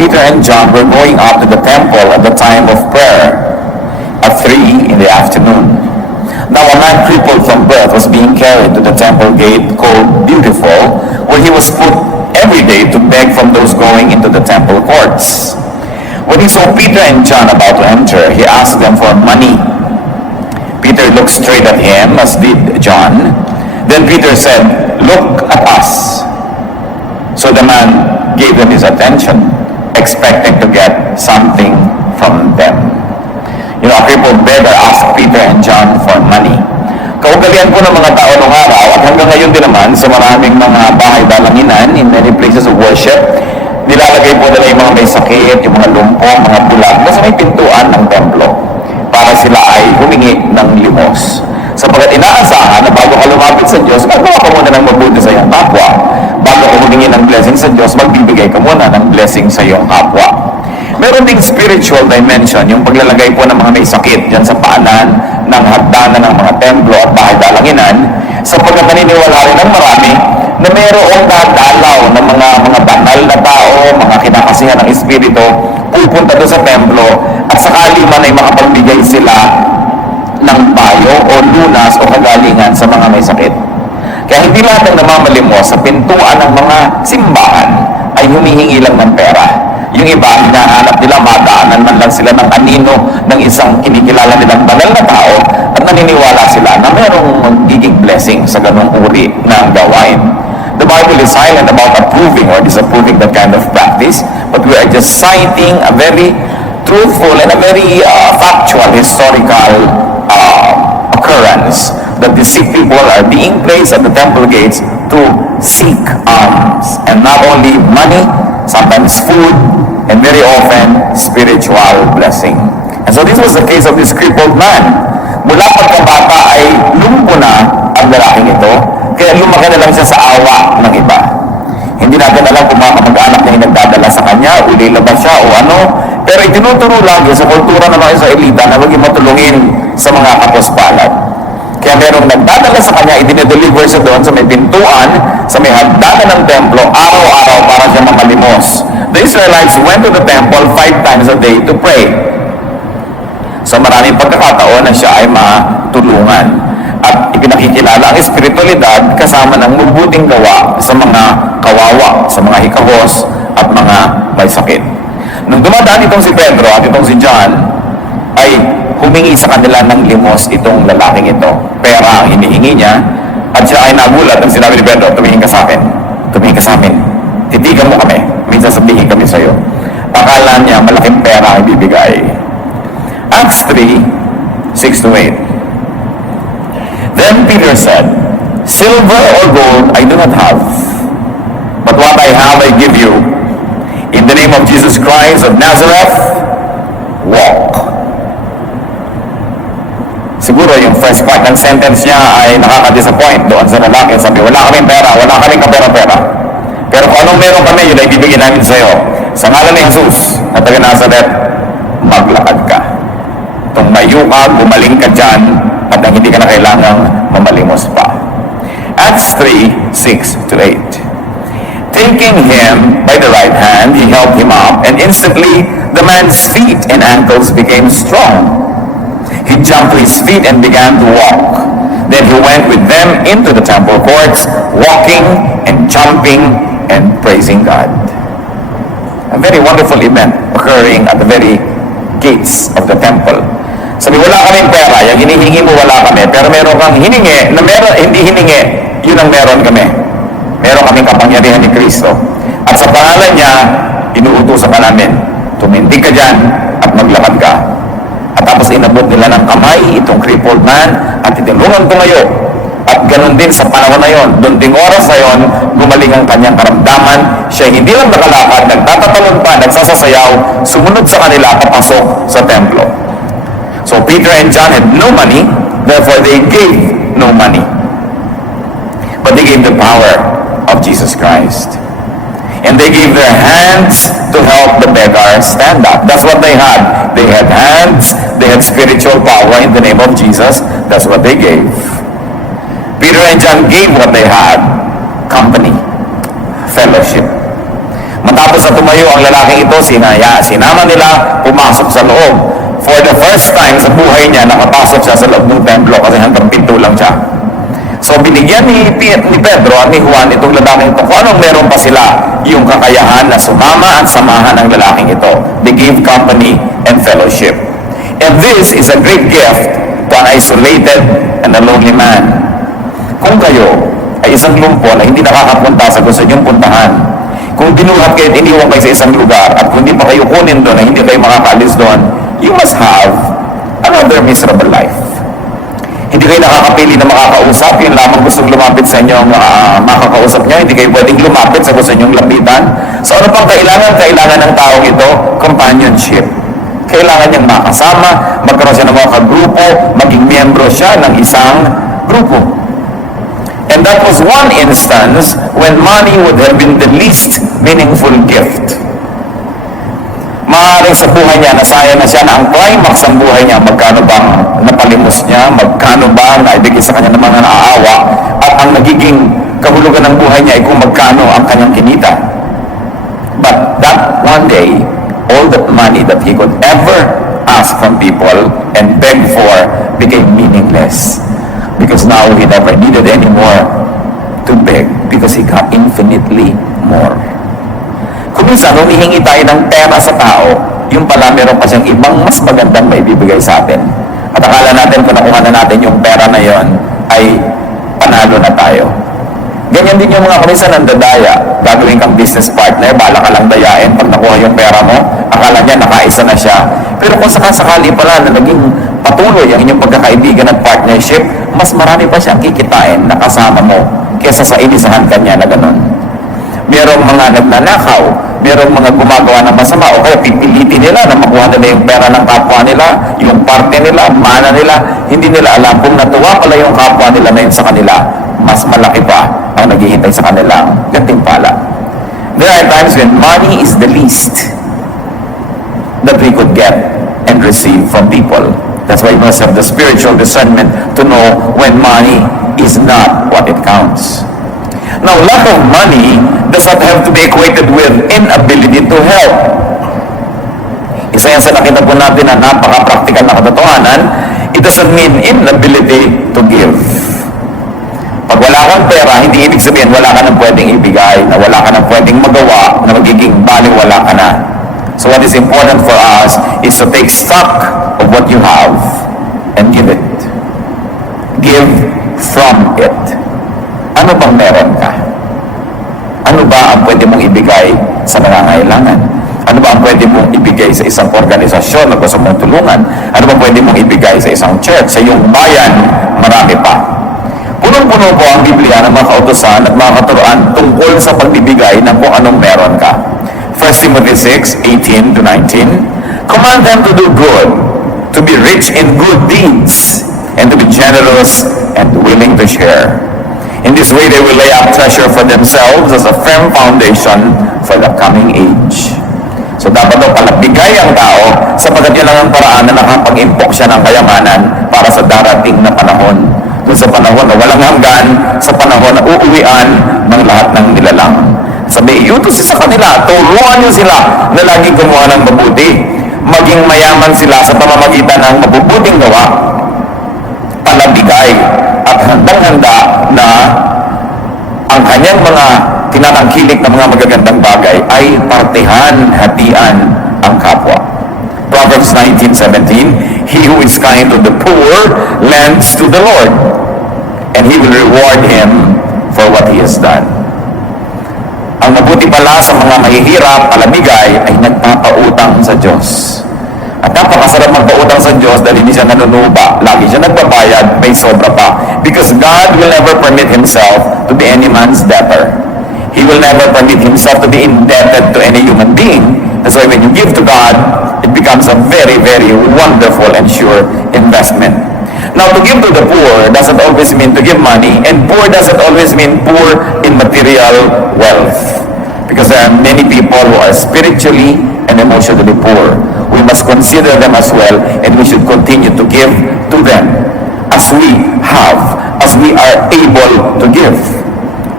Peter and John were going up to the temple at the time of prayer at 3 in the afternoon. Now a man crippled from birth was being carried to the temple gate called Beautiful, where he was put every day to beg from those going into the temple courts. When he saw Peter and John about to enter, he asked them for money. Peter looked straight at him, as did John. Then Peter said, "Look at us." So the man gave them his attention, expecting to get something from them. A crippled beggar asked Peter and John for money. Kaugalian po ng mga tao noong araw, at hanggang ngayon din naman sa maraming mga bahay dalanginan in many places of worship, nilalagay po nila yung mga may sakit, yung mga lumpo, mga bulag, nasa may pintuan ng templo para sila ay humingi ng limos. Sapagkat inaasahan na bago ka lumapit sa Diyos, magawa ka muna ng mabuti sa iyong kapwa. Bago ka humingi ng blessing sa Diyos, magbibigay ka muna ng blessing sa iyong kapwa. Meron ding spiritual dimension, yung paglalagay po ng mga may sakit dyan sa paanan ng hagdanan ng mga templo at bahay dalanginan, sapagkat naniniwala rin ng marami na mayroong dadalaw ng mga banal na tao, mga kinakasihan ng espiritu, pupunta doon sa templo at sakali man ay makapagbigay sila ng payo o lunas o kagalingan sa mga may sakit. Kaya hindi lahat ng namamalimos sa pintuan ng mga simbahan ay humihingi lang ng pera. Yung iba, hinahanap nila, madaanan man lang sila ng anino ng isang kinikilala nilang banal na tao at naniniwala sila na mayroong magiging blessing sa ganung uri ng gawain. The Bible is silent about approving or disapproving that kind of practice, but we are just citing a very truthful and a very factual, historical occurrence that the sick people are being placed at the temple gates to seek alms, and not only money, sometimes food, and very often spiritual blessing. And so this was the case of this crippled man. Mula pagkabata ay lumpo na ang lalaking ito, kaya lumaki na lang siya sa awa ng iba. Hindi natin alam kung mga kamag-anak niya yung nagdadala sa kanya, ulila ba siya o ano, pero itinuturo lagi sa kultura ng mga Israelita na maging matulungin sa mga kapuspalad. Kaya merong nagdadala sa kanya, idinedeliver siya doon sa may pintuan, sa may hagdanan ng templo, araw-araw para siya makalimos. The Israelites went to the temple 5 times a day to pray. Sa maraming pagkakataon na siya ay matulungan. At ipinakikilala ang espiritualidad kasama ng mabuting gawa sa mga kawawa, sa mga hikahos at mga may sakit. Nung dumadaan itong si Pedro at itong si John, ay humingi sa kanila ng limos itong lalaking ito. Pera ang hinihingi niya, at siya ay nagulat ang sinabi ni Pedro, "Tumingin ka sa akin. Tumingin ka sa amin. Titigan mo kami. Minsan sabihin kami sa iyo." Akala niya malaking pera ang ibibigay. Acts 3, 6-8. Then Peter said, "Silver or gold I do not have, but what I have I give you. In the name of Jesus Christ of Nazareth, walk." Siguro yung first part ng sentence niya ay nakaka-disappoint doon sa lalaki. Sabi, wala kaming pera, wala kaming kapera-pera. Pero kung anong meron kami, yun ay bibigyan namin sa iyo. Sa ngalan ni Jesus na taga Nazareth, maglakad ka. Tumayo ka, gumaling ka dyan, at hindi ka na kailangang mamalimos pa. Acts 3, 6-8. Taking him by the right hand, he helped him up, and instantly the man's feet and ankles became strong. He jumped to his feet and began to walk. Then he went with them into the temple courts, walking and jumping and praising God. A very wonderful event occurring at the very gates of the temple. Sabi, wala kaming pera, yung hinihingi mo wala kami, pero meron kang hiningi, na meron, hindi hiningi, yun ang meron kami. Meron kaming kapangyarihan ni Kristo. At sa pangalan niya, inuutosan ka namin, tumindig ka dyan at maglakad ka. At tapos inabot nila ng kamay itong crippled man at itinulungan tumayo. At ganun din sa panahon na yon, doon ding oras na yon, gumaling ang kanyang karamdaman. Siya hindi lang nakalakad, nagtatatalon pa, nagsasasayaw, sumunod sa kanila papasok sa templo. So Peter and John had no money, therefore they gave no money. But they gave the power of Jesus Christ. And they gave their hands to help the beggar stand up. That's what they had. They had hands, they had spiritual power in the name of Jesus. That's what they gave. Peter and John gave what they had: company, fellowship. Matapos na tumayo ang lalaking ito, sinama nila, pumasok sa loob. For the first time sa buhay niya, nakapasok siya sa loob ng templo kasi hanggang pinto lang siya. So binigyan ni Pedro at ni Juan itong lalaking ito. Kung anong meron pa sila, yung kakayahan na sumama at samahan ng lalaking ito. They gave company and fellowship. And this is a great gift to an isolated and a lonely man. Kung kayo ay isang lumpo na hindi nakakapunta sa gusto niyong puntahan, kung binuhat kayo at iniwan kayo sa isang lugar at kung hindi pa kayo kunin doon na hindi kayo makakaalis doon, you must have another miserable life. Hindi kayo nakakapili na makakausap, yun lamang gustong lumapit sa inyong makakausap niya, hindi kayo pwedeng lumapit sa gusto inyong lapitan. So ano pang kailangan? Kailangan ng taong ito, companionship. Kailangan niyang makasama, magkaroon siya ng mga kagrupo, maging miyembro siya ng isang grupo. And that was one instance when money would have been the least meaningful gift. Maaaring sa buhay niya, nasaya na siya na ang climax ng buhay niya, magkano bang napalimos niya, magkano bang naibigay sa kanya ng mga naaawa, at ang nagiging kahulugan ng buhay niya ay kung magkano ang kanyang kinita. But that one day, all that money that he could ever ask from people and beg for became meaningless. Because now he never needed anymore to beg because he got infinitely more. Kung minsan, humihingi tayo ng pera sa tao, yung pala meron pa siyang ibang mas magandang maibibigay sa atin. At akala natin kung nakuha na natin yung pera na yon ay panalo na tayo. Ganyan din yung mga kuminsan ng dadaya. Gagawin kang business partner, bala ka lang dayain. Pag nakuha yung pera mo, akala niya nakaisa na siya. Pero kung sakasakali pala na naging patuloy ang inyong pagkakaibigan at partnership, mas marami pa siyang kikitain na kasama mo kesa sa inisahan kanya na gano'n. Merong mga nagnanakaw, merong mga gumagawa ng masama, o kaya pipilitin nila na makuha nila yung pera ng kapwa nila, yung parte nila, mana nila, hindi nila alam kung natuwa pala yung kapwa nila na yun sa kanila, mas malaki pa ang naghihintay sa kanilang gantimpala. There are times when money is the least that we could get and receive from people. That's why you must have the spiritual discernment to know when money is not what it counts. Now, lack of money does not have to be equated with inability to help. Isa yan sa nakita po natin na napaka-practical na katotohanan, it doesn't mean inability to give. Pag wala kang pera, hindi ibig sabihin wala ka nang pwedeng ibigay, na wala ka nang pwedeng magawa, na magiging baliwala ka na. So what is important for us is to take stock of what you have and give it. Give from it. Ano bang meron ka? Ano ba ang pwede mong ibigay sa nangangailangan? Ano ba ang pwede mong ibigay sa isang organisasyon na gusto mong tulungan? Ano ba pwede mong ibigay sa isang church, sa iyong bayan? Marami pa. Punong-puno po ang Biblia ng mga kautusan at mga katuruan tungkol sa pagbibigay ng kung anong meron ka. 1 Timothy 6:18 to 19, command them to do good, to be rich in good deeds, and to be generous and willing to share. In this way, they will lay up treasure for themselves as a firm foundation for the coming age. So dapat daw palabigay ang tao sapagkat yan lang ang paraan na nakapag-impok siya ng kayamanan para sa darating na panahon. Doon sa panahon na walang hanggan, sa panahon na uuwian ng lahat ng nilalang. Sabi, iutos sa kanila, turuan niyo sila na laging gumawa ng mabuti. Maging mayaman sila sa pamamagitan ng mabubuting gawa. Palabigay at handang-handa na ang kanyang mga tinatangkilik na mga magagandang bagay ay partihan, hatian ang kapwa. Proverbs 19:17, he who is kind to the poor lends to the Lord, and He will reward him for what he has done. Ang mabuti pala sa mga mahihirap, palamigay, ay nagpapautang sa Diyos. At napakasarap magpautang sa Diyos dahil hindi siya nanunuba. Lagi siya nagbabayad, may sobra pa. Because God will never permit Himself to be any man's debtor. He will never permit Himself to be indebted to any human being. That's why when you give to God, it becomes a very, very wonderful and sure investment. Now, to give to the poor doesn't always mean to give money, and poor doesn't always mean poor in material wealth. Because there are many people who are spiritually and emotionally poor. We must consider them as well, and we should continue to give to them as we have, as we are able to give.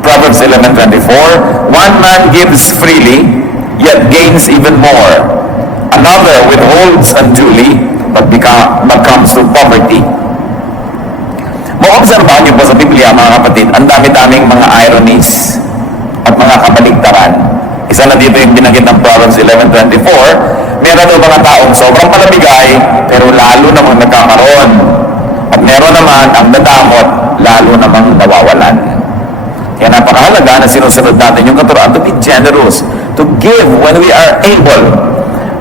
Proverbs 11:24, one man gives freely, yet gains even more. Another withholds unduly, but comes to poverty. Maobserbahan niyo po sa Biblia, mga kapatid, ang dami-daming mga ironies at mga kabaligtaran. Isa na dito yung binanggit ng Proverbs 11:24. Meron daw mga taong sobrang palabigay, pero lalo namang nagkakaroon. At meron naman ang nadamot, lalo namang nawawalan. Kaya napakahalaga na sinusunod natin yung katuruan to be generous, to give when we are able.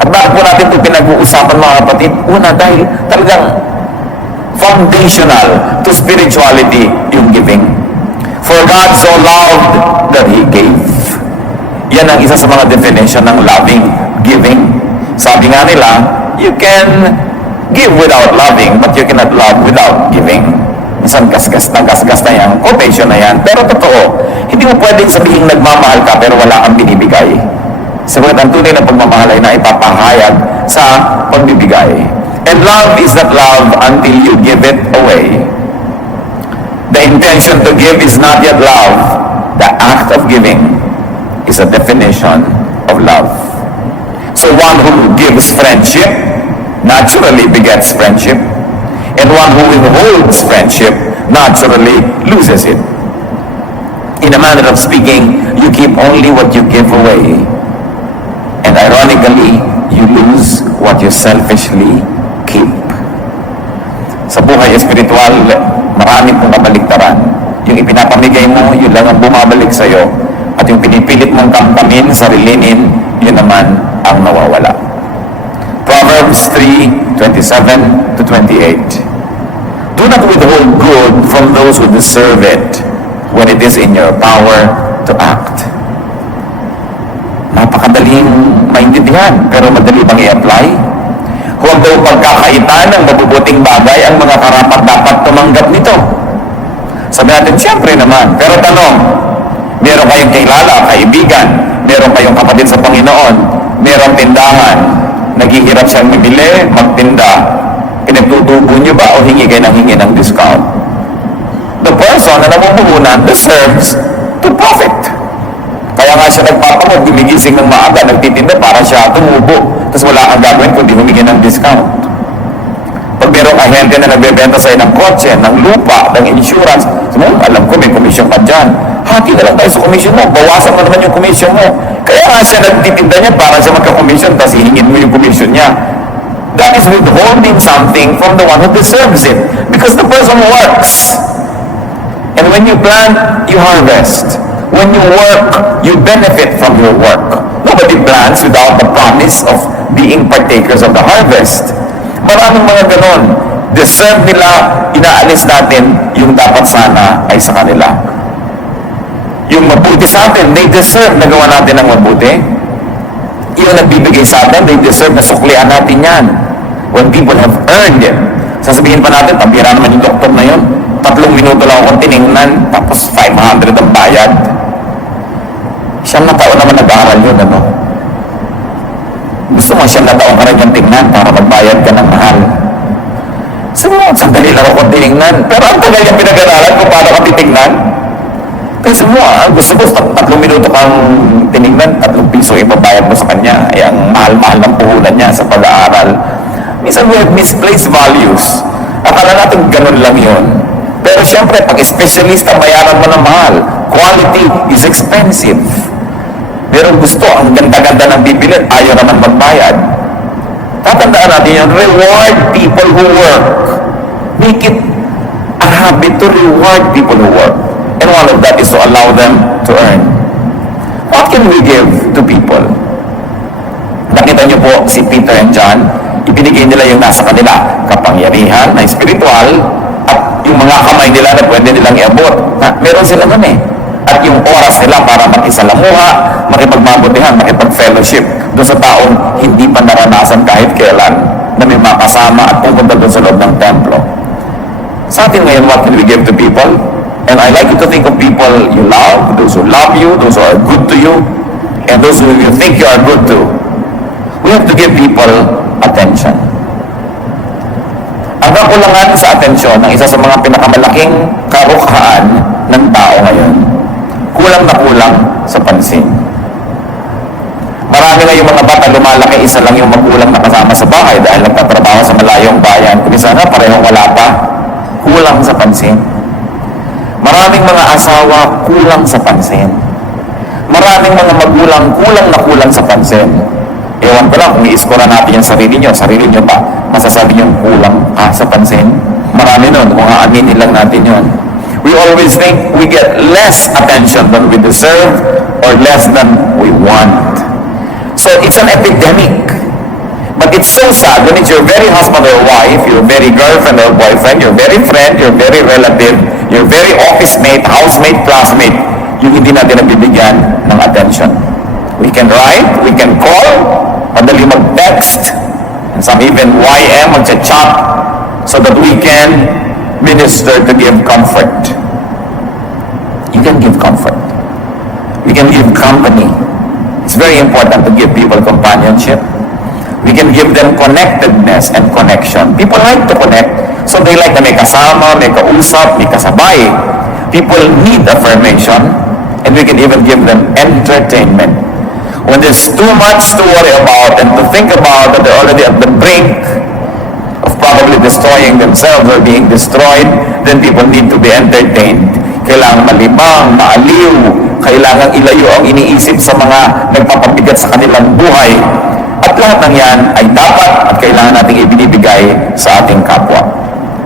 At bakit po natin ito pinag-uusapan, mga kapatid? Una, dahil talagang foundational to spirituality yung giving. For God so loved that He gave. Yan ang isa sa mga definition ng loving, giving. Sabi nga nila, you can give without loving, but you cannot love without giving. Isang gasgas na yan, quotation na yan. Pero totoo, hindi mo pwedeng sabihin nagmamahal ka pero wala kang binibigay. Sabagat ang tunay na pagmamahal ay naipapahayag sa pagbibigay. And love is not love until you give it away. The intention to give is not yet love. The act of giving is a definition of love. So one who gives friendship naturally begets friendship, and one who withholds friendship naturally loses it. In a manner of speaking, you keep only what you give away, and ironically, you lose what you selfishly keep. Sa buhay espiritual, marami pong kabaligtaran. Yung ipinapamigay mo, yun lang ang bumabalik sa'yo. At yung pinipilit mong kamkamin, sarilinin, yun naman ang nawawala. Proverbs 3:27-28. Do not withhold good from those who deserve it when it is in your power to act. Napakadaling maintindihan, pero madali bang i-apply? Huwag daw pagkakaitan ng mabubuting bagay ang mga karapat dapat tumanggap nito. Sabi natin, siyempre naman. Pero tanong, meron kayong kilala, kaibigan, meron kayong kapatid sa Panginoon, merong tindahan, naghihirap siyang mibili, magtinda, pinagtutubo niyo ba o hingi kayo ng hingi ng discount? The person na namumuhunan deserves to profit. Kaya nga siya nagpapamod, gumigising ng maaga, nagtitinda para siya tumubo. Tapos wala kang gagawin kundi humingi ng discount. Pag merong ahente na nagbebenta sa'yo ng kotse, ng lupa, ng insurance, alam ko may commission ka dyan. Hati na lang tayo sa commission mo, bawasan mo naman yung commission mo. Kaya nga siya nagtitinda niya para siya magka-commission, tapos hihingin mo yung commission niya. That is withholding something from the one who deserves it. Because the person works. And when you plant, you harvest. When you work, you benefit from your work. Nobody plants without the promise of being partakers of the harvest. Maraming mga ganon. Deserve nila, inaalis natin yung dapat sana ay sa kanila. Yung mabuti sa atin, they deserve na gawa natin ng mabuti. Yung nagbibigay sa atin, they deserve na suklian natin yan. When people have earned it. Sasabihin pa natin, pambira naman yung doktor na yun. 3 minuto lang akong tinignan, tapos 500 ang bayad. Siyang na taon naman nag-aaral yun, ano? Gusto mo siyang na taon ka rin yung tingnan para magbayad ka ng mahal. Sabi mo, sandali lang akong tinignan. Pero ang tagal yung pinag-aralan kung paano ka titignan. Kasi mo, gusto ko 3 minuto kang tinignan, 3 piso ibabayad mo sa kanya. Ay, ang mahal-mahal ng puhunan niya sa pag-aaral. Minsan we have misplaced values. Akala natin ganun lang yun. Pero siyempre, pag specialista, bayaran mo ng mahal. Quality is expensive. Pero gusto, ang ganda-ganda ng bibilin, ayaw naman magbayad. Tatandaan natin yun, reward people who work. Make it a habit to reward people who work. And one of that is to allow them to earn. What can we give to people? Nakita niyo po si Peter and John, ibinigay nila yung nasa kanila, kapangyarihan na spiritual, at yung mga kamay nila na pwede nilang iabot. Meron sila nun eh. At yung oras nila para makisalamuha, makipagmabutihan, makipag-fellowship doon sa taong hindi pa naranasan kahit kailan na may makasama at pupunta doon sa loob ng templo. Sa atin ngayon, what can we give to people? And I like you to think of people you love, those who love you, those who are good to you, and those who you think you are good to. We have to give people attention. Ang kakulangan sa atensyon ng isa sa mga pinakamalaking karukhaan ng tao ngayon, kulang na kulang sa pansin. Marami nga yung mga bata lumalaki, isa lang yung magulang na kasama sa bahay dahil nagtatrabaho sa malayong bayan. Kung isa nga, parehong wala pa, kulang sa pansin. Maraming mga asawa, kulang sa pansin. Maraming mga magulang, kulang sa pansin. Ewan ko lang, kung i-score natin yung sarili nyo pa, masasabi nyo kulang ka sa pansin. Marami nun, kung aaminin lang natin yun. We always think we get less attention than we deserve or less than we want. So it's an epidemic. But it's so sad when it's your very husband or wife, your very girlfriend or boyfriend, your very friend, your very relative, your very office mate, housemate, classmate, yung hindi natin nabibigyan ng attention. We can write, we can call, madali mag-text, and some even YM, mag-chat, so that we can minister to give comfort. You can give comfort. We can give company. It's very important to give people companionship. We can give them connectedness and connection. People like to connect, so they like na may kasama, may kausap, may kasabay. People need affirmation, and we can even give them entertainment. When there's too much to worry about and to think about that they're already at the brink of probably destroying themselves or being destroyed, then people need to be entertained. Kailangan malibang, maaliw, kailangan ilayo ang iniisip sa mga nagpapabigat sa kanilang buhay. At lahat ng yan ay dapat at kailangan nating ibinibigay sa ating kapwa.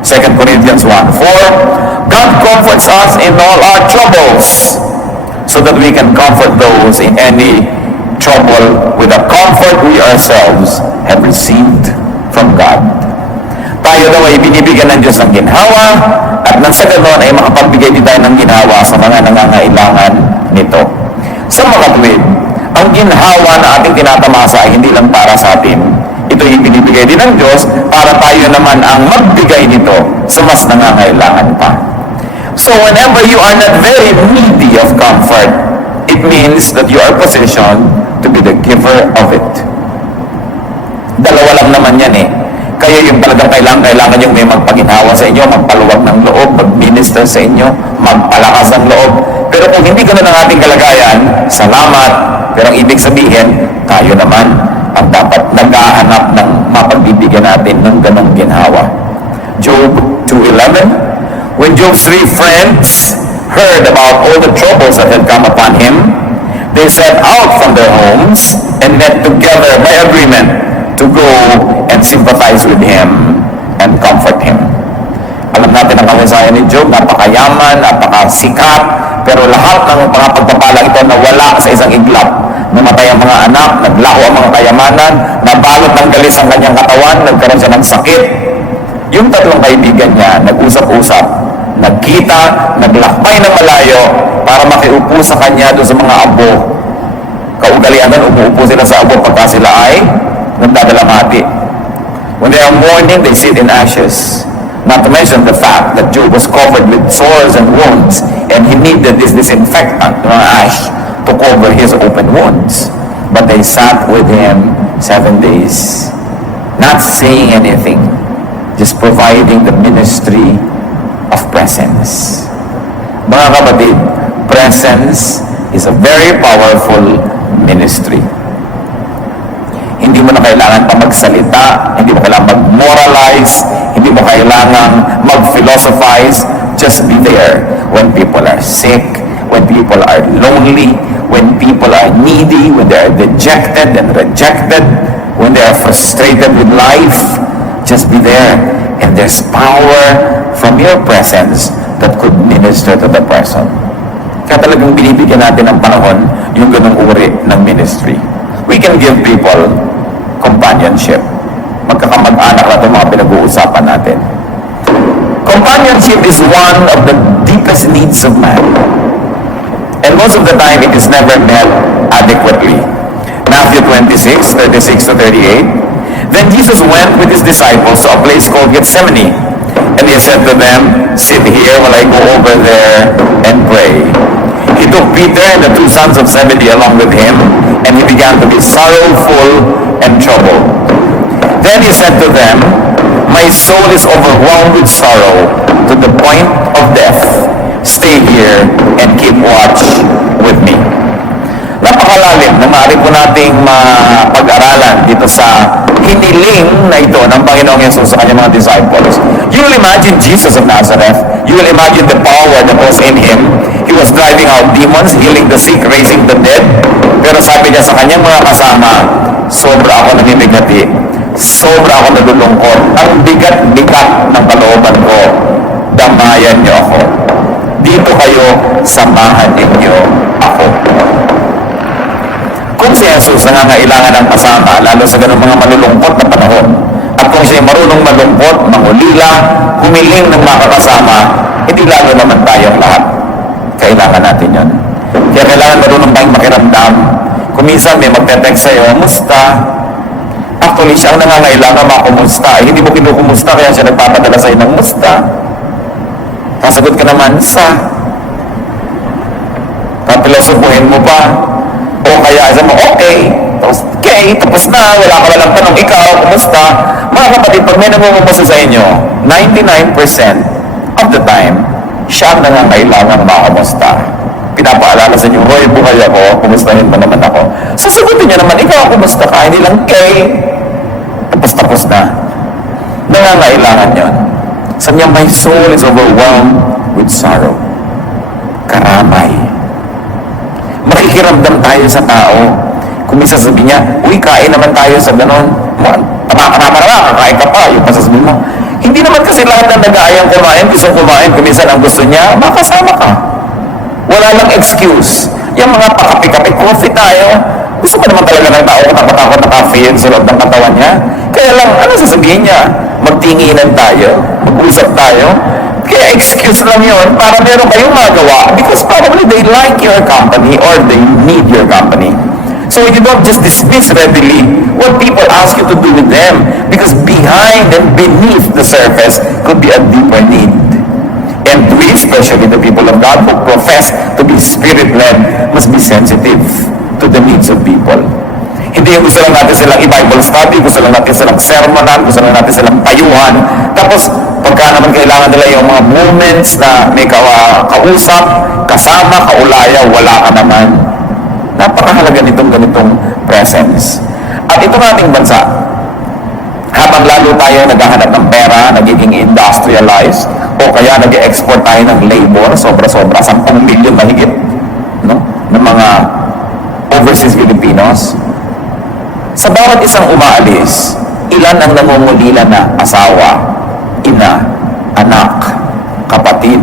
2 Corinthians 1:4, God comforts us in all our troubles so that we can comfort those in any trouble with the comfort we ourselves have received from God. Tayo daw ay binibigyan ng Diyos ng ginhawa at nang sa ganoon ay makapagbigay din tayo ng ginhawa sa mga nangangailangan nito. Sa makatwid, ang ginhawa na ating tinatamasa ay hindi lang para sa atin. Ito yung binibigay din ng Diyos para tayo naman ang magbigay nito sa mas nangangailangan pa. So whenever you are not very needy of comfort, it means that you are positioned to be the giver of it. Dalawa lang naman yan eh. Kayo yung talagang kailangan yung may magpaginhawa sa inyo, magpaluwag ng loob, mag-minister sa inyo, magpalakas ng loob. Pero kung hindi ganun ang ating kalagayan, salamat. Pero ang ibig sabihin, tayo naman ang dapat naghahanap ng mapagbibigyan natin ng ganong ginhawa. Job 2:11, when Job's 3 friends heard about all the troubles that had come upon him, they set out from their homes and met together by agreement to go and sympathize with him and comfort him. Alam natin ang kahusayan ni Job, napakayaman, napakasikat, pero lahat ng mga pagpapala ito nawala sa isang iglap. Namatay ang mga anak, naglaho ang mga kayamanan, nabalot ng galis ang kanyang katawan, nagkaroon siya ng sakit. Yung tatlong kaibigan niya, nag-usap-usap, nagkita, naglakbay ng malayo para makiupo sa kanya doon sa mga abo. Kaugalian doon, umuupo sila sa abo pagka sila ay nagdadalamhati. When they are mourning, they sit in ashes. Not to mention the fact that Job was covered with sores and wounds, and he needed this disinfectant, ash, to cover his open wounds. But they sat with him 7 days, not saying anything, just providing the ministry of presence. Mga kapatid, presence is a very powerful ministry. Hindi mo na kailangan pa magsalita, hindi mo kailangan mag-moralize, hindi mo kailangan mag-philosophize. Just be there when people are sick, when people are lonely, when people are needy, when they are dejected and rejected, when they are frustrated with life. Just be there. And there's power from your presence that could minister to the person. Kaya talagang binibigyan natin ng panahon yung ganung uri ng ministry. We can give people companionship. Magkakamag-anak na ito mga pinag-uusapan natin. Companionship is one of the deepest needs of man. And most of the time, it is never met adequately. Matthew 26:36-38. Then Jesus went with his disciples to a place called Gethsemane. And he said to them, sit here while I go over there and pray. He took Peter and the 2 sons of Zebedee along with him, and he began to be sorrowful and troubled. Then he said to them, my soul is overwhelmed with sorrow to the point of death. Stay here and keep watch with me. napakalalim na maaari po nating mapag-aralan dito sa hiniling na ito ng Panginoong Yesus sa kanyang mga disciples. You will imagine Jesus of Nazareth. You will imagine the power that was in Him. He was driving out demons, healing the sick, raising the dead. Pero sabi niya sa kanyang mga kasama, sobra ako namimigati. Sobra ako nalulungkot. Ang bigat-bigat ng kalooban ko. Damayan niyo ako. Dito kayo, samahan ninyo ako. Kung si Jesus nangangailangan ng kasama, lalo sa ganung mga malulungkot na panahon, at kung siya marunong malungkot, mangulila, humiling ng makakasama, hindi lalo naman tayong lahat. Kailangan natin yun. Kaya kailangan marunong tayong makiramdam. Kung minsan may magte-text sa'yo, musta? Actually, siya ang nangangailangan makumusta. Hindi mo kinukumusta, kaya siya nagpapadala sa'yo ng musta. Sasagot ka naman, sa. Papilosopuhin mo pa. O kaya, sabi mo, okay. Tapos na, wala ka walang tanong, ikaw, kumusta? Mga kapatid, pag may namumumusta sa inyo, 99% of the time, siya ang nangangailangan makumusta. Pinapaalala sa inyo, hoy, buhay ako, kumustahin mo naman ako. Sasagutin niya naman, ikaw, kumusta ka? Hindi lang, tapos na. Nangangailangan yun. Sa niya, my soul is overwhelmed with sorrow. Karamay. Makikiramdam tayo sa tao. Kung minsan sabi niya, uy, kain naman tayo sa ganon. Kakain ka pa, yung pasasabihin mo. Hindi naman kasi lahat ng nag-aayang kumain, gusto kumain, kung minsan ang gusto niya, makasama ka. Wala lang excuse. Yung mga pakapi-kapi, coffee tayo. Gusto pa naman talaga ng tao katakot na coffee sa loob ng katawan niya. Kaya lang, ano sasabihin niya? Magtinginan tayo, mag-usap tayo. Kaya excuse lang yun para meron kayong magawa because probably they like your company or they need your company. So you don't just dismiss readily what people ask you to do with them because behind and beneath the surface could be a deeper need. And we, especially the people of God who profess to be spirit-led, must be sensitive to the needs of people. Hindi yung gusto lang natin silang i-Bible study, gusto lang natin silang sermonan, gusto lang natin silang payuhan. Tapos, pagka naman kailangan nila yung mga moments na may kausap, kasama, kaulaya, wala ka naman. Napakahalaga nitong ganitong presence. At itong ating bansa, habang lalo tayo naghahanap ng pera, nagiging industrialized, o kaya nag-export tayo ng labor, sobra-sobra, 10 million mahigit, no? Ng mga overseas Filipinos. Sa bawat isang umaalis, ilan ang namumulila na asawa, ina, anak, kapatid,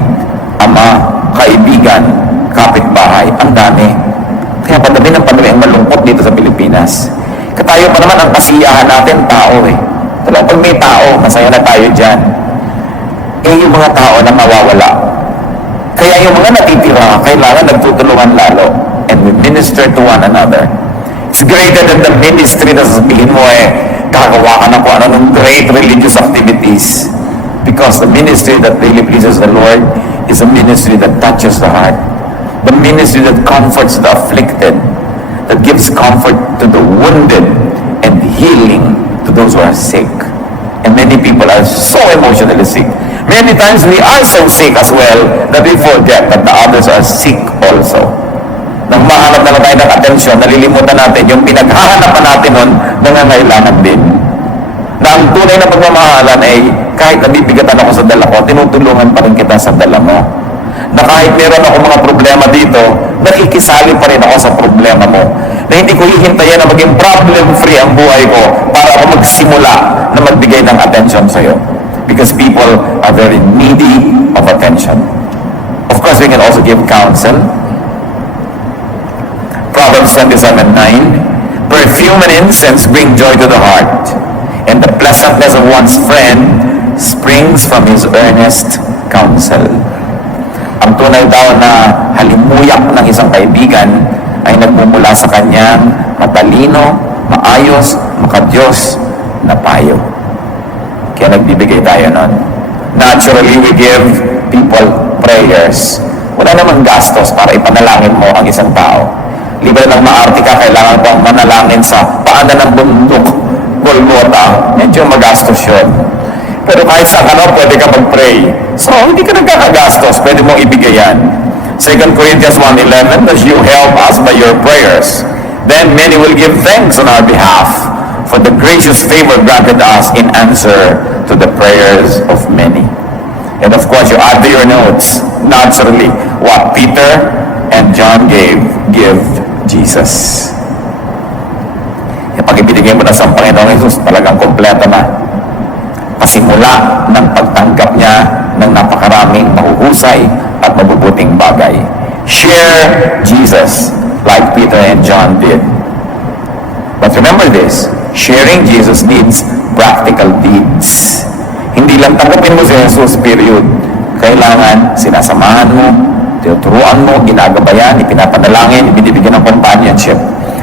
ama, kaibigan, kapitbahay, ang dami. Kaya padami ang malungkot dito sa Pilipinas. Katayo pa naman ang kasiyahan natin, tao eh. Talagang pag may tao, masaya na tayo dyan. Yung mga tao na mawawala. Kaya yung mga natitira, kailangan nagtutulungan lalo. And we minister to one another. It's greater than the ministry na sasabihin mo gagawa ka na kung ano ng great religious activities. Because the ministry that really pleases the Lord is a ministry that touches the heart. The ministry that comforts the afflicted, that gives comfort to the wounded, and healing to those who are sick. And many people are so emotionally sick. Many times we are so sick as well that we forget that the others are sick also. Nang mahanap na lang tayo ng atensyon, nalilimutan natin yung pinaghahanapan natin nun, nangangailangan din. Na ang tunay na pagmamahalan ay kahit nabibigatan ako sa dala ko, tinutulungan pa rin kita sa dala mo. Na kahit meron ako mga problema dito, nakikisali pa rin ako sa problema mo. Na hindi ko hihintayan na maging problem-free ang buhay ko para ako magsimula na magbigay ng attention sa'yo. Because people are very needy of attention. Of course, we can also give counsel. Proverbs 27:9, perfume and incense bring joy to the heart, and the pleasantness of one's friend springs from his earnest counsel. Ang tunay daw na halimuyak ng isang kaibigan ay nagmumula sa kanyang matalino, maayos, makadiyos na payo. Kaya nagbibigay tayo nun. Naturally, we give people prayers. Wala namang gastos para ipanalangin mo ang isang tao. Libre ng maarte ka, kailangan pang manalangin sa paanan ng bundok, Golgotha. Medyo magastos yun. Pero kahit sa pwede ka mag-pray. So, hindi ka nagkakagastos, pwede mong ibigay yan. 2 Corinthians 1:11, as you help us by your prayers, then many will give thanks on our behalf for the gracious favor granted us in answer to the prayers of many. And of course, you add to your notes, naturally, what Peter and John give Jesus. Kapag ibinigay mo na sa Panginoong Jesus, talagang kompleto na. Pasimula ng pagtanggap niya ng napakaraming mahuhusay at mabubuting bagay. Share Jesus like Peter and John did. But remember this, sharing Jesus needs practical deeds. Hindi lang tanggapin mo si Jesus, period. Kailangan sinasamahan mo, tinuturuan mo, ginagabayan, ipinapanalangin, ibinibigyan ng companionship.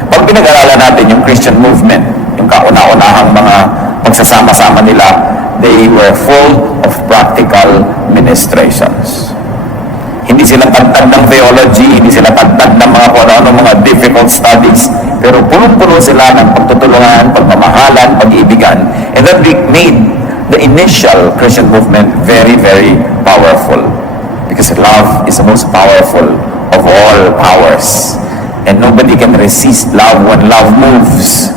Pag pinag-aralan natin yung Christian movement, yung kauna-unahang mga pagsasama-sama nila, they were full of practical ministrations. Hindi sila tagtag ng theology, hindi sila tagtag ng mga ano mga difficult studies, pero punong-puno sila ng pagtutulungan, pagmamahalan, pag-iibigan, and that made the initial Christian movement very, very powerful. Because love is the most powerful of all powers. And nobody can resist love when love moves.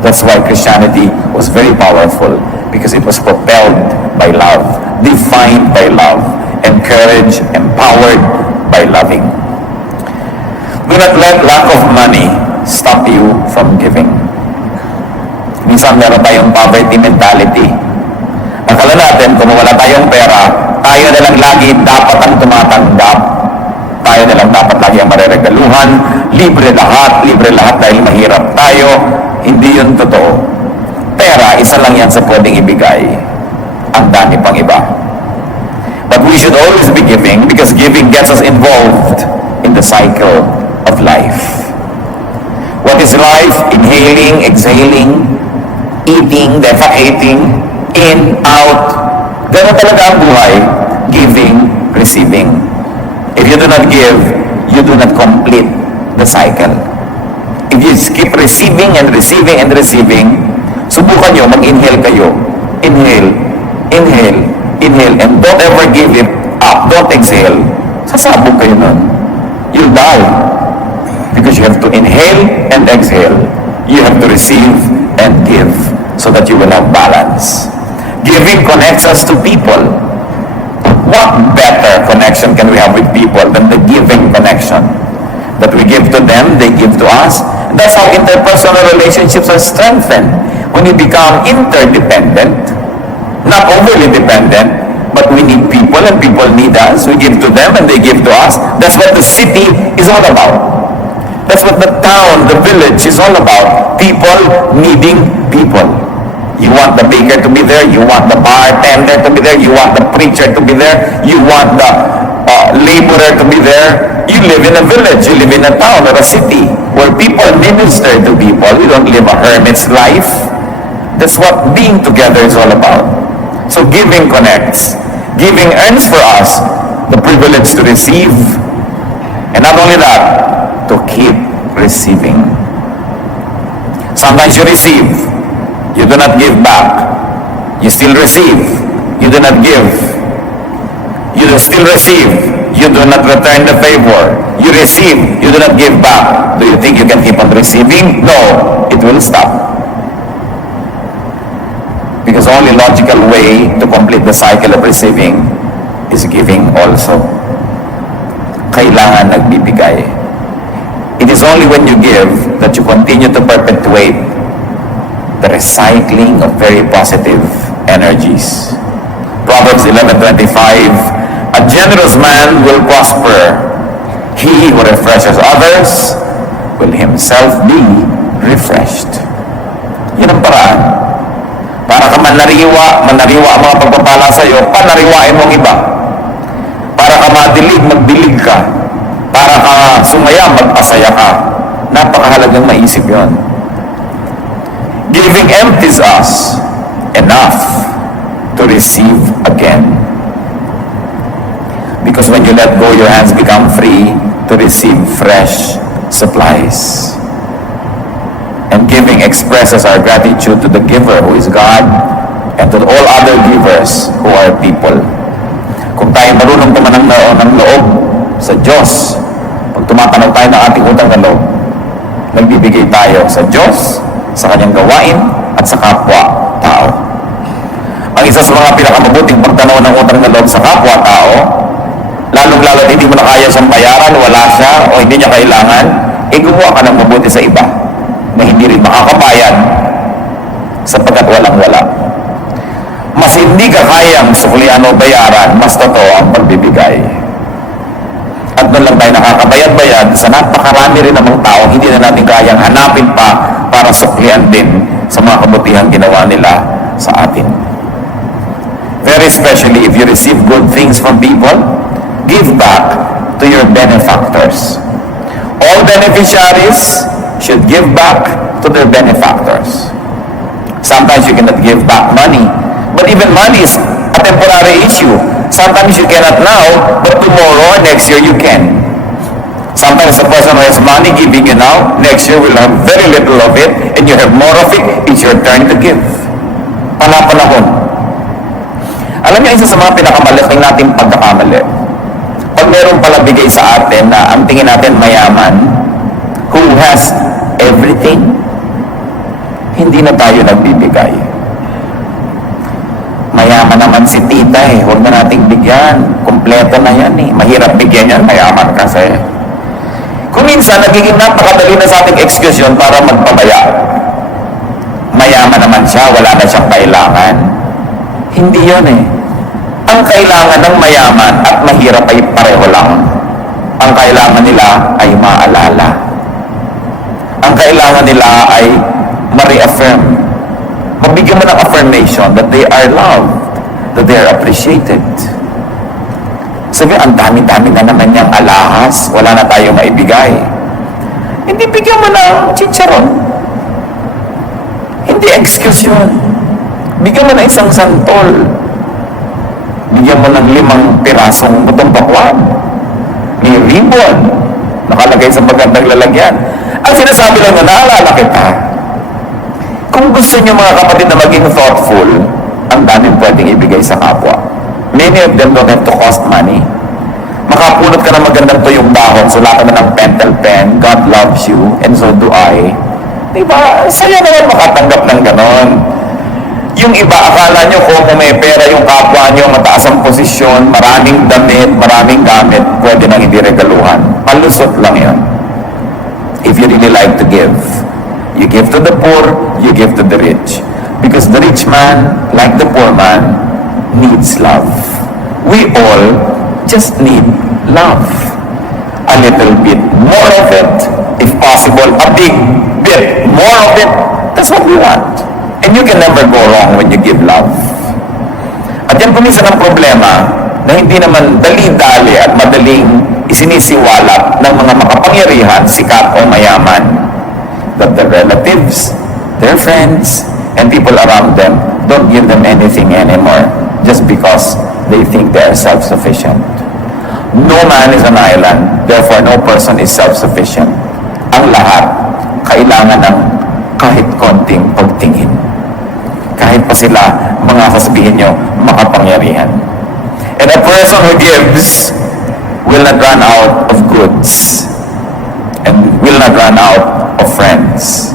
That's why Christianity was very powerful, because it was propelled by love, defined by love, encouraged, empowered by loving. Do not let lack of money stop you from giving. Minsan meron tayong poverty mentality. Akala natin kung wala tayong pera, tayo na lang lagi dapat ang tumatanggap. Tayo na lang dapat lagi ang mareregaluhan. Libre lahat dahil mahirap tayo. Hindi yun totoo. Pera, isa lang yan sa pwedeng ibigay. Ang dami pang iba. But we should always be giving, because giving gets us involved in the cycle of life. What is life? Inhaling, exhaling, eating, defecating, in, out. Ganun talaga ang buhay. Giving, receiving. If you do not give, you do not complete the cycle. If you keep receiving and receiving and receiving, subukan nyo, mag-inhale kayo. Inhale, inhale, inhale, and don't ever give it up. Don't exhale. Sasabog kayo nun. You'll die. Because you have to inhale and exhale. You have to receive and give so that you will have balance. Giving connects us to people. What better connection can we have with people than the giving connection? That we give to them, they give to us. And that's how interpersonal relationships are strengthened. When we become interdependent, not overly dependent, but we need people and people need us. We give to them and they give to us. That's what the city is all about. That's what the town, the village is all about. People needing people. You want the baker to be there, you want the bartender to be there, you want the preacher to be there, you want the laborer to be there. You live in a village, you live in a town or a city where people minister to people. You don't live a hermit's life. That's what being together is all about. So giving connects. Giving earns for us the privilege to receive. And not only that, to keep receiving. Sometimes you receive, you do not give back. You still receive, you do not give. You still receive, you do not return the favor. You receive, you do not give back. Do you think you can keep on receiving? No, it will stop. Because only logical way to complete the cycle of receiving is giving also. Kailangan nagbibigay. It is only when you give that you continue to perpetuate the recycling of very positive energies. Proverbs 11:25, a generous man will prosper. He who refreshes others will himself be refreshed. Yan ang paraan. Para ka manariwa ang mga pagpapala sa iyo, panariwain mo ang iba. Para ka madilig, magdilig ka. Para ka sumaya, magpasaya ka. Napakahalagang maisip yon. Giving empties us enough to receive again. Because when you let go, your hands become free to receive fresh supplies. And giving expresses our gratitude to the giver, who is God, and to all other givers who are people. Kung tayo marunong tumanang ng loob, sa Diyos. Pag tumatanaw tayo ng ating utang na loob, nagbibigay tayo sa Diyos, sa kanyang gawain, at sa kapwa-tao. Ang isa sa mga pinakamabuting pagtanaw ng utang na loob sa kapwa-tao, lalong-lalo hindi mo na kaya siyang bayaran, wala siya, o hindi niya kailangan, gumawa ka ng mabuti sa iba na hindi rin makakabayad sapagkat walang-wala. Mas hindi ka kayang suklian o bayaran, mas totoo ang pagbibigay. At doon lang tayo nakakabayad-bayad sa napakarami rin namang tao, hindi na natin kayang hanapin pa para suklian din sa mga kabutihan ginawa nila sa atin. Very especially if you receive good things from people, give back to your benefactors. All beneficiaries should give back to their benefactors. Sometimes you cannot give back money, but even money is a temporary issue. Sometimes you cannot now, but tomorrow or next year you can. Sometimes a person who has money giving you now, next year will have very little of it, and you have more of it, it's your turn to give. Panapanahon. Alam niyo, isa sa mga pinakamalaking nating pagkakamali, pag meron pala bigay sa atin na ang tingin natin mayaman, who has everything, hindi na tayo nagbibigay. Mayaman naman si tita huwag na nating bigyan. Kompleto na yan Mahirap bigyan yan, mayaman kasi. Kung minsan, nagiging napakadali na sa ating excuse yun para magpabaya. Mayaman naman siya, wala na siyang kailangan. Hindi yun Ang kailangan ng mayaman at mahirap ay pareho lang. Ang kailangan nila ay maalala. Ang kailangan nila ay ma-reaffirm. Mabigyan mo ng affirmation that they are loved, that they are appreciated. Sabi, ang dami-dami na naman niyang alahas, wala na tayong maibigay. Hindi bigyan mo ng chicharon. Hindi excuse yun. Bigyan mo na isang santol. Bigyan mo ng 5 pirasong butong bakwan. May ribbon. Nakalagay sa magandang lalagyan. Ang sinasabi lang na naalala kita, kung gusto niyo mga kapatid na maging thoughtful, ang daming pwedeng ibigay sa kapwa. Many of them don't have to cost money. Makapulot ka ng magandang tuyong dahon, sulatan na ng pentel pen, God loves you, and so do I. Diba? Saya naman makatanggap ng ganon. Yung iba, akala nyo kung may pera yung kapwa nyo, mataas ang posisyon, maraming damit, maraming gamit, pwede nang hindi regaluhan. Palusot lang yan. If you really like to give, you give to the poor, you give to the rich. Because the rich man, like the poor man, needs love. We all just need love. A little bit more of it, if possible, a big bit more of it. That's what we want. And you can never go wrong when you give love. At yan kuminsan ang problema na hindi naman dali-dali at madaling isinisiwalat ng mga makapangyarihan, sikat o mayaman, that their relatives, their friends, and people around them don't give them anything anymore just because they think they are self-sufficient. No man is an island, therefore no person is self-sufficient. Ang lahat kailangan ng kahit konting pagtingin. Kahit pa sila, mga sasabihin nyo, makapangyarihan. And a person who gives will not run out of goods and will not run out of friends.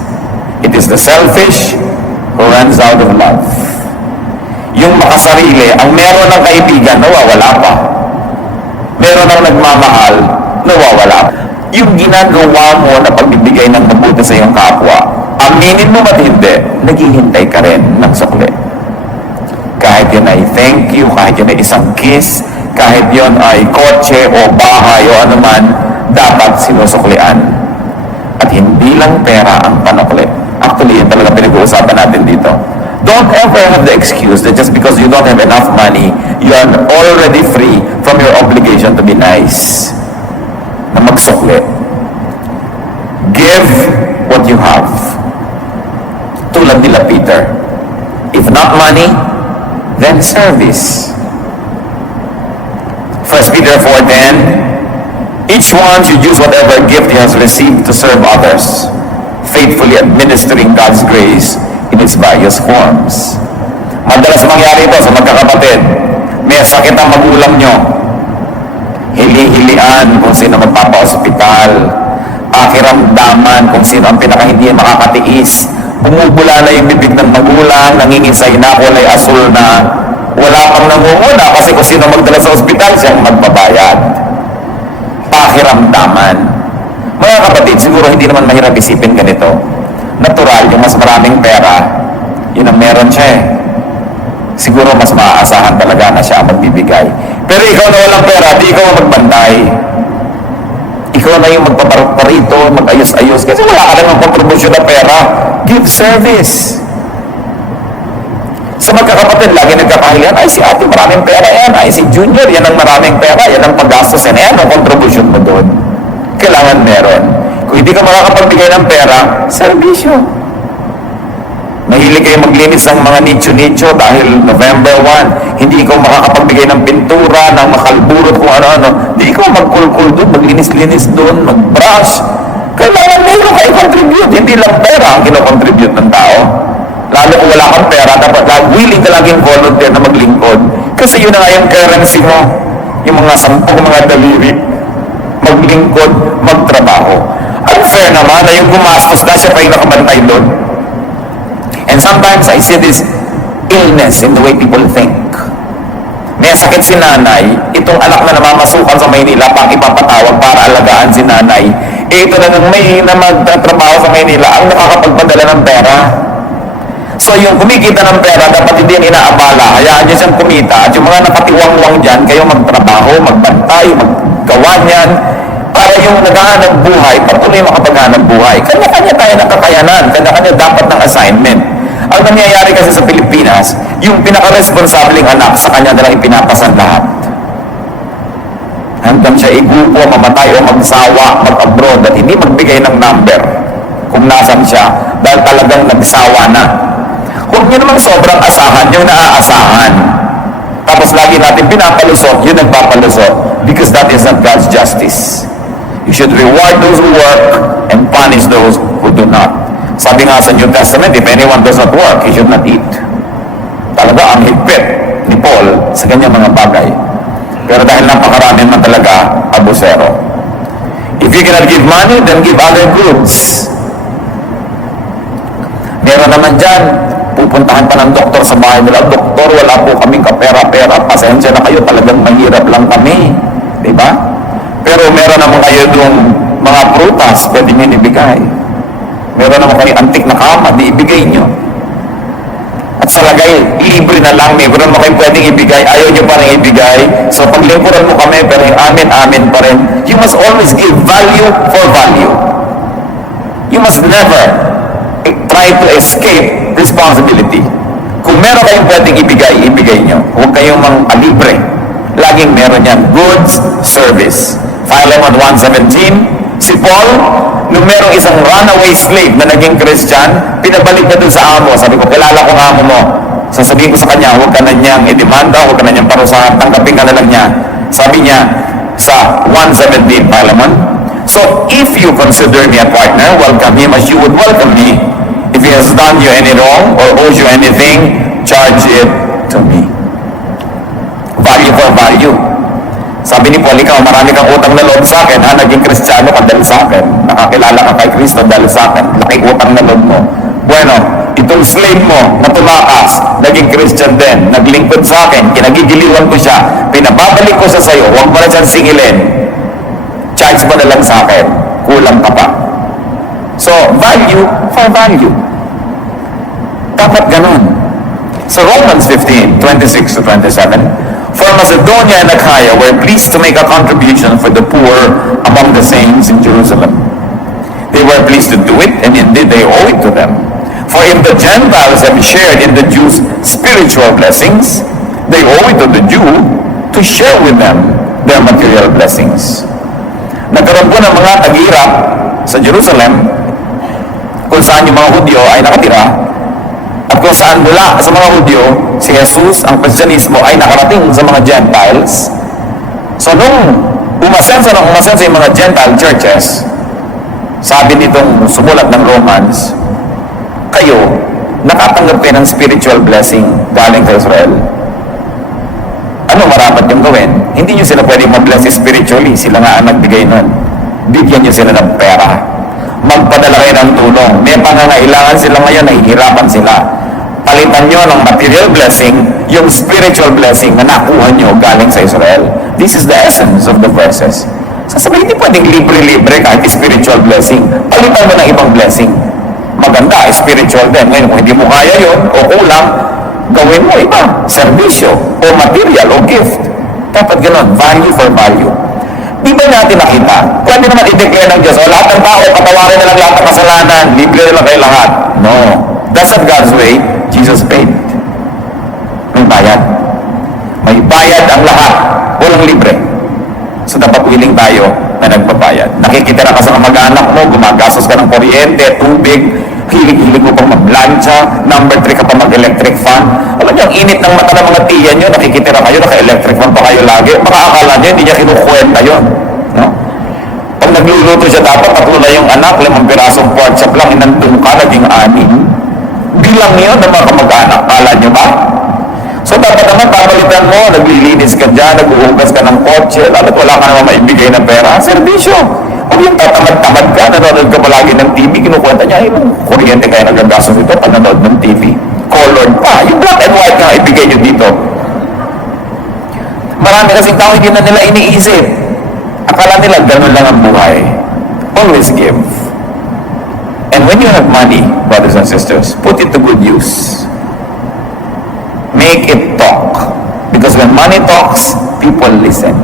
It is the selfish who runs out of love. Yung makasarili, ang meron ng kaibigan, nawawala pa. Meron ng nagmamahal, nawawala. Yung ginagawa mo na pagbibigay ng mabuti sa iyong kapwa, aminin mo ba't hindi, naghihintay ka rin ng sukli. Kahit yun ay thank you, kahit yun ay isang kiss, kahit yun ay kotse o bahay o anuman, dapat sinusuklian. At hindi lang pera ang panukli. Actually, yun talaga pinag-uusapan natin dito. Don't ever have the excuse that just because you don't have enough money, you are already free from your obligation to be nice. Na magsukli. Give what you have. Tulad nila Peter. If not money, then service. 1 Peter 4:10, each one should use whatever gift he has received to serve others, faithfully administering God's grace in its various forms. Madalas mangyari ito sa magkakapatid. May sakit ang magulang nyo. hili-hilian kung sino magpapa-ospital, pakiramdaman kung sino ang pinaka hindi makakatiis, bumubula na yung bibig ng magulang, nangingisay na, kulay asul na, wala pang nangunguna kasi kung sino magdala sa ospital, siyang magbabayad. Pakiramdaman. Mga kapatid, siguro hindi naman mahirap isipin ganito. Natural, yung mas maraming pera, yun ang meron siya eh. Siguro mas maaasahan talaga na siya ang magbibigay. Pero ikaw na walang pera, di ikaw ang magbantay. Ikaw na yung magpaparito, mag-ayos-ayos. Kasi wala ka namang kontribusyon na pera. Give service. Sa magkakapatid, lagi nagkakahiyan, ay si ate maraming pera yan, ay si junior, yan ang maraming pera, yan ang paggastos yan, yan ang kontribusyon mo doon. Kailangan meron. Kung hindi ka makakapagbigay ng pera, serbisyo. Mahilig kayo maglinis ng mga nicho-nicho dahil November 1, hindi ikaw makakapagbigay ng pintura, ng makalburot, kung ano-ano. Hindi ikaw magkulkul doon, maglinis-linis doon, mag-brush. Kailangan meron kayo contribute, hindi lang pera ang kinocontribute ng tao. Lalo kung wala kang pera, dapat willing ka laging volunteer na maglingkod. Kasi yun na nga yung currency mo. Yung mga 10 mga daliri. Maglingkod, magtrabaho. Unfair naman na yung gumastos na siya pa yung nakabantay doon. And sometimes I see this illness in the way people think. May sakit si nanay, itong anak na namamasukan sa Maynila pang ipapatawag para alagaan si nanay. Ito na nang may na magtatrabaho sa Maynila ang nakakapagpadala ng pera. So yung kumikita ng pera, dapat hindi yan inaabala. Hayaan niya siyang kumita. At yung mga nakatiwang-wang dyan, kayo magtrabaho, magbantay, maggawa niyan. Para yung naghahanap buhay, patuloy makapaghanap buhay. Kanya-kanya tayo ng kakayanan. Kanya-kanya dapat ng assignment. Ang nangyayari kasi sa Pilipinas, yung pinaka-responsabling anak, sa kanya na lang ipinapasan lahat. Hanggang siya igupo, mamatay o magsawa, mag-abroad, at hindi magbigay ng number kung nasan siya, dahil talagang nagsawa na. Huwag nyo namang sobrang asahan, yung naaasahan. Tapos lagi natin pinapalusot, yun nagpapalusot, because that is not God's justice. You should reward those who work and punish those who do not. Sabi nga sa New Testament, if anyone does not work, he should not eat. Talaga ang higpit ni Paul sa kanyang mga bagay. Pero dahil napakarami man talaga, abusero. If you cannot give money, then give other goods. Meron naman dyan, pupuntahan pa ng doktor sa bahay nila, doktor, wala po kaming kapera-pera, pasensya na kayo, talagang mahirap lang kami. Diba? Pero meron naman kayo doon mga prutas, pwede nyo ibigay. Meron naman kayo antik na kama, di ibigay nyo. At sa lagay, libre na lang, meron naman kayo pwedeng ibigay, ayaw nyo pa rin ibigay. So paglingkuran mo kami, pero yung amin pa rin. You must always give value for value. You must never try to escape responsibility. Kung meron kayong pwedeng ibigay, ibigay nyo. Huwag kayong mang-alibre. Laging meron yan. Goods, service. Philemon 1:17, si Paul, nung merong isang runaway slave na naging Christian, pinabalik na dun sa amo. Sabi ko, kilala ko ang amo mo. Sasabihin ko sa kanya, huwag ka na niyang idemanda, huwag ka na niyang parusahan, tanggapin ka na lang niya. Sabi niya sa 1:17, Philemon, so if you consider me a partner, welcome him as you would welcome me. If he has done you any wrong or owes you anything, charge it to me. Value for value. Sabi ni Paul, ikaw, marami kang utang na loob sa akin, ha? Naging Kristiyano ka dahil sa akin. Nakakilala ka kay Kristo dahil sa akin. Laking utang na loob mo. Bueno, itong slave mo na tumakas, naging Christian din, naglingkod sa akin, kinagigiliwan ko siya, pinababalik ko siya sa'yo, huwag mo na siyang singilin. Charge mo na lang sa akin. Kulang ka pa. So, value for value. Dapat ganun. Sa Romans 15:26-27, for Macedonia and Achaia were pleased to make a contribution for the poor among the saints in Jerusalem. They were pleased to do it, and indeed they owe it to them. For if the Gentiles have shared in the Jews' spiritual blessings, they owe it to the Jew to share with them their material blessings. Nagkaroon po ng mga tag-hirap sa Jerusalem, kung saan yung mga Hudyo ay nakatira, at kung saan mula sa mga Hudyo, si Jesus, ang Kristyanismo, ay nakarating sa mga Gentiles. So nung umasenso yung mga Gentile churches, sabi nitong sumulat ng Romans, kayo, nakatanggap kayo ng spiritual blessing galing sa Israel. Ano ano marapat yung gawin? Hindi nyo sila pwedeng mabless spiritually. Sila nga ang nagbigay nun. Bigyan nyo sila ng pera. Magpadala kayo ng tulong. May pangangailangan sila ngayon, nahihirapan sila. Palitan nyo ng material blessing, yung spiritual blessing na nakuha nyo galing sa Israel. This is the essence of the verses. Sasabihin, hindi pwedeng libre-libre kahit spiritual blessing. Palitan mo ng ibang blessing. Maganda, spiritual din. Ngayon, kung hindi mo kaya yun, o kulang, gawin mo iba. Servisyo, o material, o gift. Dapat ganun, value for value. Di ba natin nakita? Pwede naman i-declare ng Diyos, o lahat ng tao, patawarin na lang lahat ng kasalanan, libre na lang kayo lahat. No. That's not God's way. Jesus paid. May bayad. May bayad ang lahat. Walang libre. So dapat willing tayo na nagbabayad. Nakikitira ka sa kamag-anak mo, gumagastos ka ng kuryente, tubig, hilig-hilig mo pang mag-plancha, number 3 ka pa mag-electric fan. Alam niyo, ang init ng mata ng mga tiyan nyo, nakikitira kayo, naka-electric fan pa kayo lagi. Baka akala niyo, hindi niya kinukwenta yun. No? Pag nagluluto siya, dapat 3 na yung anak, 5 pirasong pork chop lang, inandun ka, naging 6. Bilang yun ng mga kamag-anak, kala niyo ba? So dapat naman papalitan mo, naglilinis ka dyan, nag-uugas ka ng kotse, lalo't wala ka naman maibigay na pera, servisyo. Huwag yung tatamad-tamad ka, nanonood ka palagi ng TV, kinukwenta niya, yung kuryente kaya nagagastos ito, pag nanonood ng TV. Colored pa, yung black and white na ibigay nyo dito. Marami kasing tao hindi na nila iniisip. Akala nila ganun lang ang buhay. Always give. And when you have money, brothers and sisters, put it to good use. Make it talk. Because when money talks, people listen.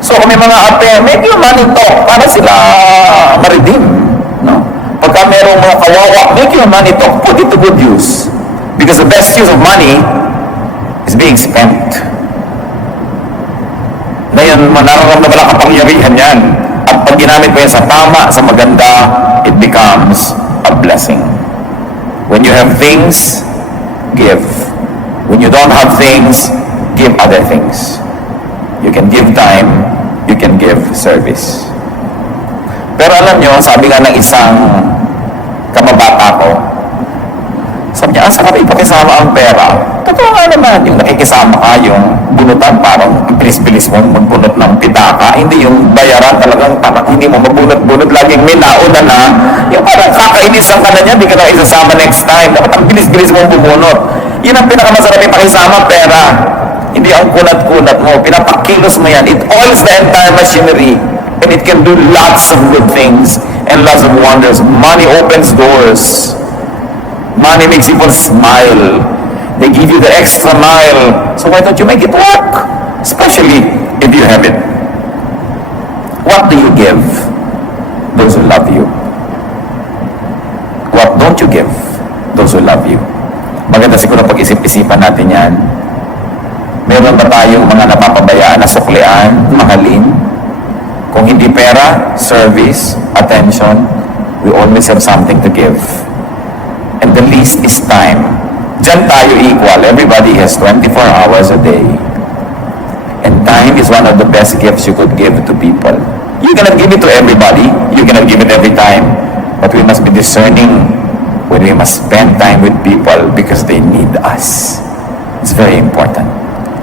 So kung may mga ape, make your money talk para sila ma-redeem. No? Pagka merong mga kawawa, make your money talk. Put it to good use. Because the best use of money is being spent. Ngayon, nararamdaman ang kapangyarihan yan. At pag ginamit mo yan sa tama, sa maganda, it becomes a blessing. When you have things, give. When you don't have things, give other things. You can give time, you can give service. Pero alam nyo, sabi nga ng isang kamabata ko, sabi niya, saan ka ipakisama ang pera? Totoo nga naman, yung nakikisama ka, yung bunutan, parang bilis-bilis mo magbunot ng pitaka, hindi yung bayaran talagang parang hindi mo mabunot-bunot, laging may nauna na, yung parang kakainisan ka na niya, di ka na isasama next time, dapat ang bilis-bilis mo bubunot. Yun ang pinakamasarap ipakisama, pera. Hindi ang kunat-kunat mo, pinapakilos mo yan. It oils the entire machinery, and it can do lots of good things, and lots of wonders. Money opens doors. Money makes people smile. They give you the extra mile. So why don't you make it work? Especially if you have it. What do you give? Those who love you. What don't you give? Those who love you. Maganda siguro pag-isip-isipan natin yan. Meron ba tayong mga napapabayaan na suklian, mahalin? Kung hindi pera, service, attention, we always have something to give. And the least is time. Diyan tayo equal. Everybody has 24 hours a day. And time is one of the best gifts you could give to people. You cannot give it to everybody. You cannot give it every time. But we must be discerning when we must spend time with people because they need us. It's very important.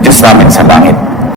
Diyos namin sa langit,